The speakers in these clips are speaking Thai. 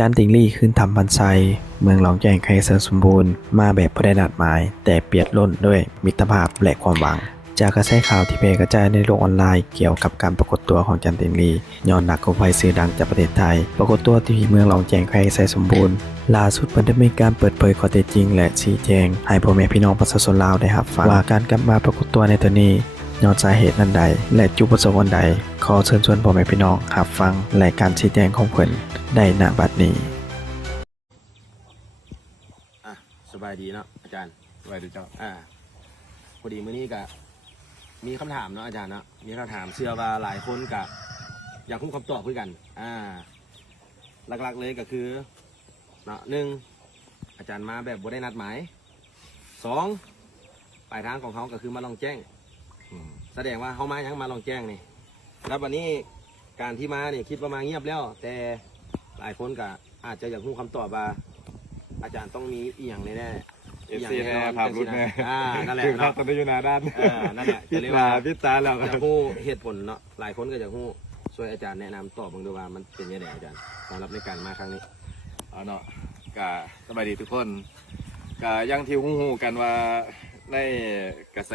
จานติงลี่ขึ้นทำพันไซเมืองหลองแจ้งไคเซอร์สมบูรณ์มาแบบบ่ได้นัดหมาย แต่เปียดล้นด้วยมิตรภาพและความหวัง จากกระแสข่าวที่แพร่กระจายในโลกออนไลน์เกี่ยวกับการปรากฏตัวของจันติงลี่ย้อนนักกไฟสื่อดังจากประเทศไทย ปรากฏตัวที่เมืองหลองแจ้งไคเซอร์สมบูรณ์ล่าสุดเพิ่นได้มีการเปิดเผยข้อเท็จจริงและชี้แจงให้พ่อแม่พี่น้องประชาชนลาวได้รับฟังว่าการกลับมาปรากฏตัวในตัวนี้ย้อนสาเหตุนั้นใดและจุดประสงค์อันใดขอเชิญชวนพ่อแม่พี่น้องรับฟังและการชี้แจงของเพิ่นได้ณบัดนี้สบายดีเนาะอาจารย์ สวัสดีเจ้าพอดีมื้อนี้ก็มีคำถามเนาะอาจารย์เนาะมีคำถามเชื่อว่าหลายคนก็อยากรู้คำตอบด้วยกันหลักๆเลยก็คือเนาะ1อาจารย์มาแบบบ่ได้นัดหมาย2ปลายทางของเขาก็คือมาลองแจ้งแสดงว่าเขามายังมาลองแจ้งนี่แล้ววันนี้การที่มาเนี่ยคิดว่ามาเงียบแล้วแต่หลายคนก็อาจจะอยากรู้คำตอบว่าอาจารย์ต้องมีอีหยังแน่ๆ เอฟซีแน่ภาพรุ่นแน่นั่นแหละ คือภาพ เนาะ ตอนนี้อยู่หน้าด้านนั่นแหละ พิ จะเรียก จา ว่า พิจารแล้ว จะรู้เหตุผลเนาะหลายคนก็จะรู้ช่วยอาจารย์แนะนำตอบบางดูว่ามันเป็นยังไงอาจารย์สำหรับในการมาครั้งนี้เอาเนาะกะสบายดีทุกคนกะยังที่ฮู้กันว่าในกระแส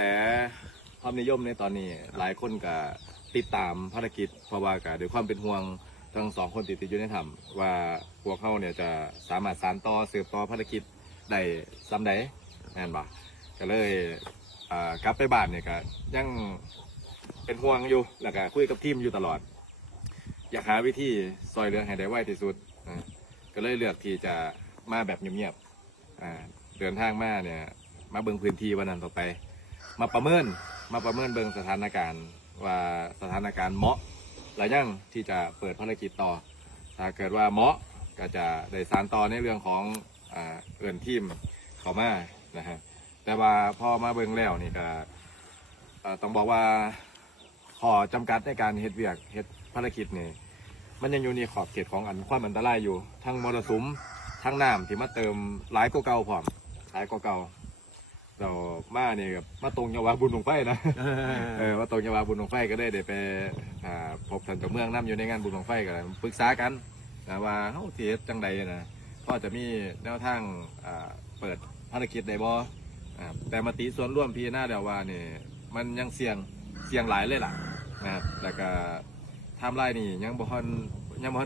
ความนิยมในตอนนี้หลายคนกะติดตามภารกิจเพราะว่ากะด้วยความเป็นห่วงทั้งสองคนติดอยู่ในถ้ำว่าพวกเขาเนี่ยจะสามารถสานต่อสืบต่อภารกิจได้ซ้ำใดแม่นบ่ก็เลยกลับไปบ้านเนี่ยก็ยังเป็นห่วงอยู่แล้วก็คุยกับทีมอยู่ตลอดอยากหาวิธีซอยเหลือให้ได้ไวที่สุดก็เลยเลือกที่จะมาแบบเงียบๆเดินทางมาเนี่ยมาเบิ่งพื้นที่วันนั้นต่อไปมาประเมินเบิ่งสถานการณ์ว่าสถานการณ์เหมาะหรือยังที่จะเปิดภารกิจต่อถ้าเกิดว่าเหมาะก็จะได้สานต่อในเรื่องของเอื่นทีมเขามานะฮะแต่ว่าพอมาเบิ่งแล้วนี่ก็ต้องบอกว่าขอจำกัดในการเฮ็ดเวียกเฮ็ดภารกิจนี่มันยังอยู่ในขอบเขตของความอันตรายอยู่ทั้งมรสุมทั้งน้ำที่มาเติมหลายกว่าเก่าพร้อมหลายกว่าเก่าเรามาเนี่ยกับมาตรงจังหวะบุญหลวงไฟนะมาตรงจังหวะบุญหลวงไฟก็ได้ไปพบท่านเจ้าเมืองน้ำอยู่ในงานบุญหลวงไฟกันปรึกษากันนะว่าเฮ้าสิเฮ็ดจังใดนะก็จะมีแนวทางเปิดภารกิจได้บ่แต่มติส่วนร่วมพี่หน้าเดียวว่านี่มันยังเสี่ยงหลายเลยล่ะนะครับแล้วก็ไทม์ไลน์นี่ยังบ่ทัน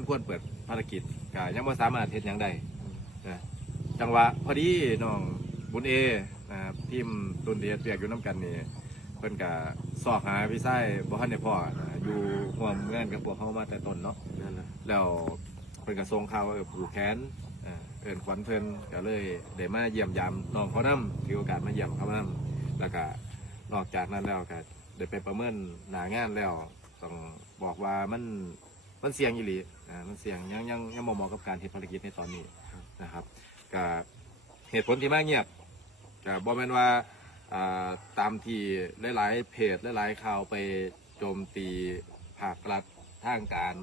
ควรเปิดภารกิจก็ยังบ่สามารถเฮ็ดหยังได้นะจังหวะพอดีน้องบุญเอนะครับทีมตุนเดียเปียกอยู่น้ำกันนี่เพิ่นก็สอบหาพี่ไส้บ่ทันได้พออยู่ร่วมงานกับพวกเขามาแต่ต้นเนาะแล้วเพิ่นก็ส่งข่าวว่าผูกแขนเอิ้นขวัญเพิ่นก็เลยได้มาเยี่ยมยามน้องเขานำถือโอกาสมาเยี่ยมเขานำแล้วก็นอกจากนั้นแล้วก็ได้ไปประเมินหน้างานแล้วต้องบอกว่ามันเสี่ยงอีหลีมันเสี่ยงยังบ่เหมาะกับการเฮ็ดภารกิจในตอนนี้นะครับก็เหตุผลที่มาเงียบก็บ่แม่นว่าตามที่หลายๆเพจหลายๆข่าวไปโจมตีภาครัฐทางการ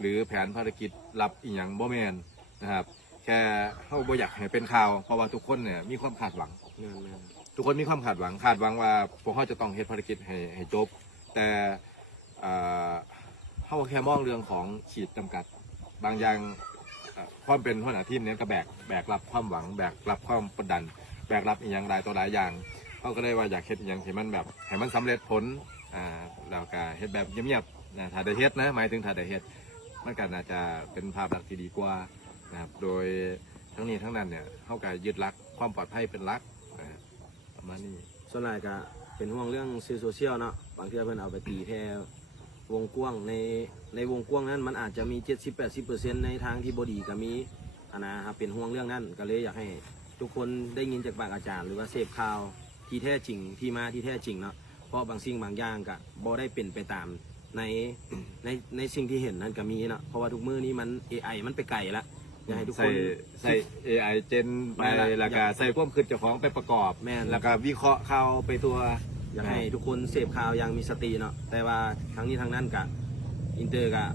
หรือแผนภารกิจลับอีหยังบ่แม่นนะครับแค่เขาบ่อยากให้เป็นข่าวเพราะว่าทุกคนเนี่ยมีความคาดหวังทุกคนมีความคาดหวังว่าพวกเขาจะต้องเฮ็ดภารกิจให้จบแต่เขาแค่มองเรื่องของขีดจำกัดบางอย่างความเป็นหัวหน้าทีมเนี่ยก็แบกรับความหวังแบกรับความกดดันแบกรับอีกอย่างหลายตัวหลายอย่างเขาก็เลยว่าอยากเฮ็ดอย่างที่มันแบบให้มันสำเร็จผลแล้วก็เฮ็ดแบบเงียบๆถ้าได้เฮ็ดนะหมายถึงถ้าได้เฮ็ดมันก็น่าจะเป็นภาพลักษณ์ที่ดีกว่านะครับโดยทั้งนี้ทั้งนั้นเนี่ยเขาก็ยึดหลักความปลอดภัยเป็นหลักประมาณนี้ส่วนใหญ่ก็เป็นห่วงเรื่องสื่อโซเชียลเนาะบางทีเพิ่นเอาไปตีแพร่วงกว้างในวงกว้างนั้นมันอาจจะมี 70-80% ในทางที่บดีก็มีนะครับเป็นห่วงเรื่องนั้นก็เลยอยากให้ทุกคนได้ยินจากปากอาจารย์หรือว่าเสพข่าวที่แท้จริงที่มาที่แท้จริงเนาะเพราะบางสิ่งบางอย่างก็บ่ได้เป็นไปตามในสิ่งที่เห็นนั้นก็มีเนาะเพราะว่าทุกมื้อนี้มัน AI มันไปไกลละอยากให้ทุกคนใส่ AI เจนไปแล้วก็ใส่ความคิดเจ้าของไปประกอบแม่นแล้วก็วิเคราะห์ข่าวไปตัวอยากให้ทุกคนเสพข่าวอย่างมีสติเนาะแต่ว่าทั้งนี้ทั้งนั้นกะอินเตอร์กะ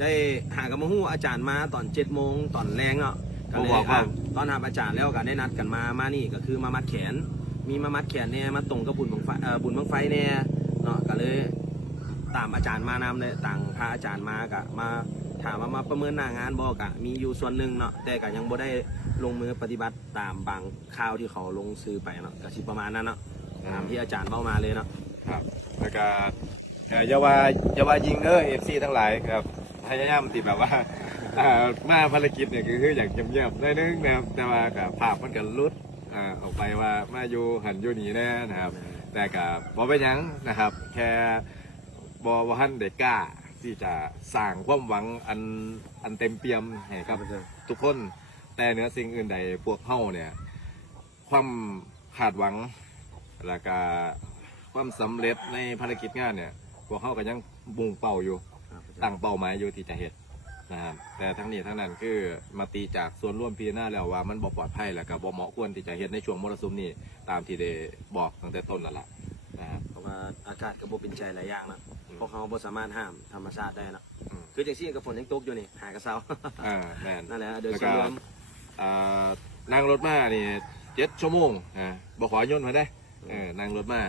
ได้หากับมาหู้อาจารย์มาตอน7 โมงตอนแรงเนาะก็เลยตอนหาอาจารย์แล้วก็ได้นัดกันมานี่ก็คือมามัดแขนมีมามัดแขนเนี่ยมาตรงกับบุญบังไฟเนี่ยเนาะก็เลยตามอาจารย์มานำเลยต่างพาอาจารย์มากะมาท ถามว่ามาประเมินหน้างานบอกะมีอยู่ส่วนหนึ่งเนาะแต่ก็ยังบ่ได้ลงมือปฏิบัติตามบางข่าวที่เขาลงซื้อไปเนาะก็สิประมาณนั้นเนาะตามที่อาจารย์เล่ามาเลยเนาะ ครับแล้วก็อย่าว่ายิงเด้อ FC ทั้งหลายครับพยายามที่แบบว่ามาภารกิจเนี่ยคืออยากเงียบๆได้นึงนะครับแต่ว่ากับภาพมันก็หลุดออกไปว่ามาอยู่หันอยู่นี่แน่นะครับ แต่กับบ่เป็นหยังนะครับ แค่บ่ทันได้กล้าที่จะสร้างความหวังอันเต็มเปี่ยมให้กับทุกคนแต่เหนือสิ่งอื่นใดพวกเฮาเนี่ยความคาดหวังแล้วก็ความสำเร็จในภารกิจงานเนี่ยพวกเฮาก็ยังมุ่งเป้าอยู่ตั้งเป้าหมายอยู่ที่จะเฮ็ดนะครับแต่ทั้งนี้ทั้งนั้นคือมาตีจากส่วนร่วมพิจารณาแล้วว่ามันบ่ปลอดภัยแล้วก็บ่เหมาะควรที่จะเฮ็ดในช่วงมรสุมนี้ตามที่ได้บอกตั้งแต่ต้นแล้วล่ะนะครับ เพราะว่าอากาศก็บ่เป็นใจหลายอย่างนะพวกเขาบ่สามารถห้ามธรรมชาติได้นะ อืม คือจังซี่กับฝนยังตกอยู่นี่หากระเซา แม่น นั่นแหละโดย แล้ว ส่ว ก็ นรวม นั่งรถมานี่7 ชั่วโมงบ่ขอย่นมาได้นั่งรถมา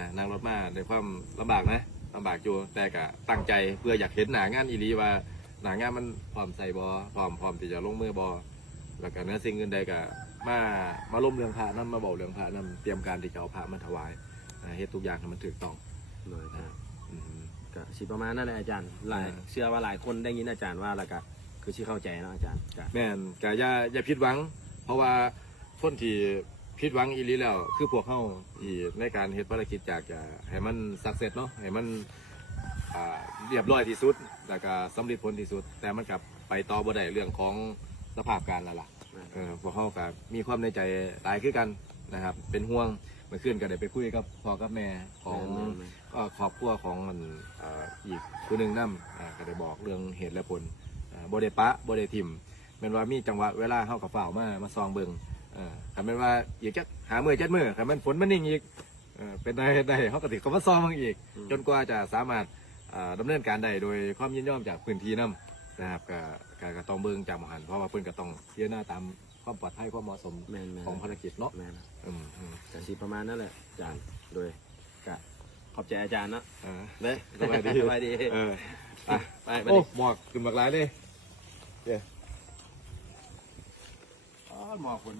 ในความลำบากนะลำบากอยู่แต่ก็ตั้งใจเพื่ออยากเห็นหน้างานอีหลีว่าหน้างานมันพร้อมใส่บ่พร้อมที่จะลงมือบ่แล้วก็เนื้อสิ่งอื่นใดก็มาล้มเรื่องพระนำมาบอกเรื่องพระนำเตรียมการที่จะเอาพระมาถวายเฮ็ดทุกอย่างให้มันถูกต้อง โดย อืม ก็สิประมาณนั่นแหละอาจารย์หลาย อ่า เชื่อว่าหลายคนได้ยินอาจารย์ว่าแล้วก็คือสิเข้าใจเนาะอาจารย์ก็ แม่นก็อย่าผิดหวัง เพราะว่าคนที่ผิดหวังอีหลีแล้วคือพวกเฮาที่ในการเฮ็ดภารกิจจากจะให้มันสักเสร็จเนาะให้มันเรียบร้อยที่สุดแล้วก็สำเร็จผลที่สุด แต่มันกลับไปต่อบ่ได้เรื่องของสภาพการแล้วล่ะพวกเฮาก็มีความในใจหลายคือกันนะครับ เป็นห่วงเมื่อคืนก็ได้ไปคุยกับพ่อกับแม่ของครอบครัวของอีกผู้หนึงนำก็ได้บอกเรื่องเหตุและผลบ่ได้ปะบ่ได้ทิ่มแม่นว่ามีจังหวะเวลาเฮากับฝ่าวมาซองเบิ่งคันแม่นว่าอีกจักหามื้อ7 มื้อคันแม่นฝนมันนิ่งอีกเป็นได้เฮาก็สิเข้ามาซองมันอีก จนกว่าจะสามารถดำเนินการได้โดยความยินยอมจากพื้นที่นำนะครับก็ต้องเบิ่งจากหมอหันเพราะว่าเพิ่นก็ต้องพิจารณาตามความปลอดภัยความเหมาะสม แม่น ของภารกิจเนาะ แม่น อืม ก็สิประมาณนั่นแหละอาจารย์โดยก็ขอบใจอาจารย์เนาะ เด้ สบายดีสบายดี ไป โอ้ ดิ หมอกขึ้นมากหลายเลยเด้หมอกฝน